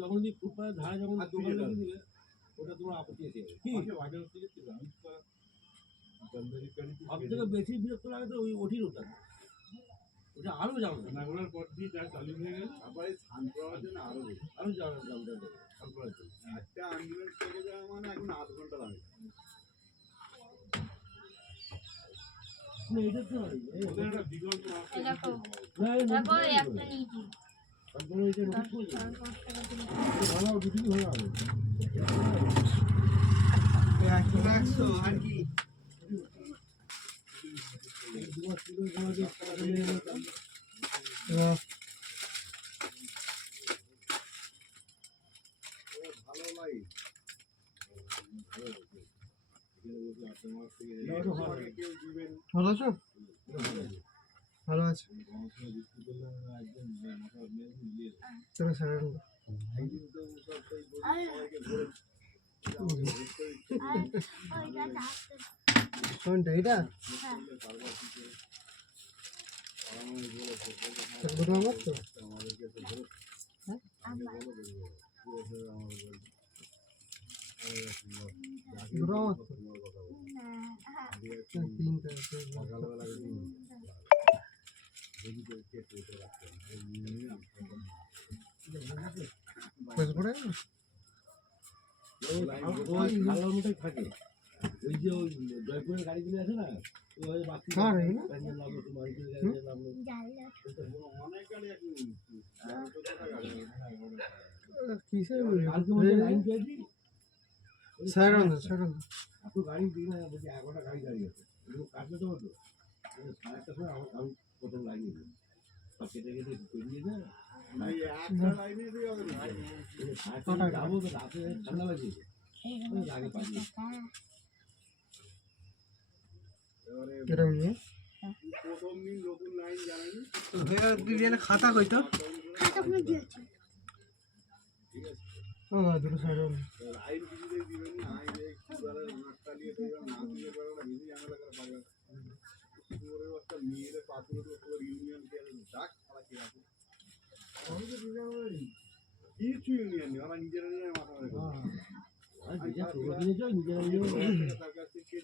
যখন ফুটপাতের ধারে যখন দোকান লাগিয়ে দিলে ওটা তোমার আপত্তি এসে যাবে কি সব থেকে বেশি বিরক্ত লাগে তো ওই ওটির ওটা ওটা আরো যাবে না ওনার পর দিয়ে যা চালু হয়ে গেল তারপরে স্নান করার জন্য আরো যাবে স্নান করার জন্য একটা অ্যাম্বুলেন্স থেকে যাওয়া মানে এখন 8 ঘন্টা লাগে এটা তো একটা বিকল্প দেখো দেখো একটা নিয়েছি তারপরে এটা নোটিস করছি ভালো দুটো হয়ে যাবে 100 আর কি ভালো লাগে ভালো আছো ভালো আছে চলো স্যার কোনটা এটা দুটো আমার তো দুটো আমার তো তিনটা সকালবেলা থাকে ওই যে ওই জয়পুরের গাড়িগুলো আছে না অনেক গাড়ি কিসের লাইন পেয়েছি এত গাড়ি দিই না বলছি 11টা গাড়ি দাঁড়িয়ে আছে কাটলে তো হতো 1:30টার সময় আমি প্রথম লাগিয়ে দিই সব কেটে কেটে পেরিয়ে যায় যাবো তো রাতে ঠান্ডা লাগে আগে পাঠিয়ে খাতা কইতো দুটো সাইড কিছু ইউনিয়ন ওরা নিজেরা নিজেরা মাথা তার কাছ থেকে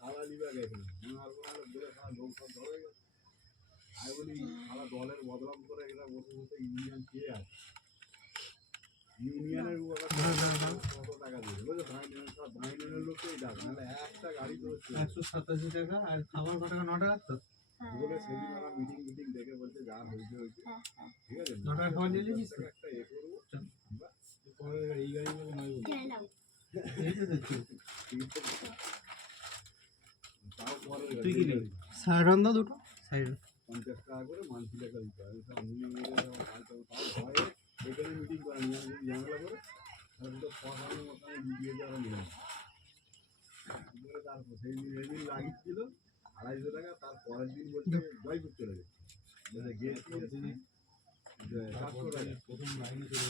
খালা লিবা গেছে আমি বলি খালা দলের বদলাম করে এরা বসে বসে ইউনিয়ন কে আছে ইউনিয়নের কত টাকা দিবে বুঝলো ভাইনের লোককেই ডাক নাহলে একটা গাড়ি তো 187 টাকা আর খাবার কত টাকা 9 টাকা তো বলে সেদিন আমরা মিটিং দেখে বলছে যা হয়েছে ঠিক আছে 9 টাকা খাবার নিয়ে নিস একটা এ করবো পরে এই গাড়ি বলে নয় সাইড দুটো সাইড 50 টাকা করে মান্থলি টাকা দিতে হয় এখানে মিটিং করা নিয়ে ঝামেলা করে তারপরে সকালের মতো দিয়ে যাওয়া নিলাম তারপর সেই দিন এদিন লাগিয়েছিল 250 টাকা তার পরের দিন বলছে জয়পুর চলে গেছে গেছি 400 টাকা প্রথম লাইনে চলে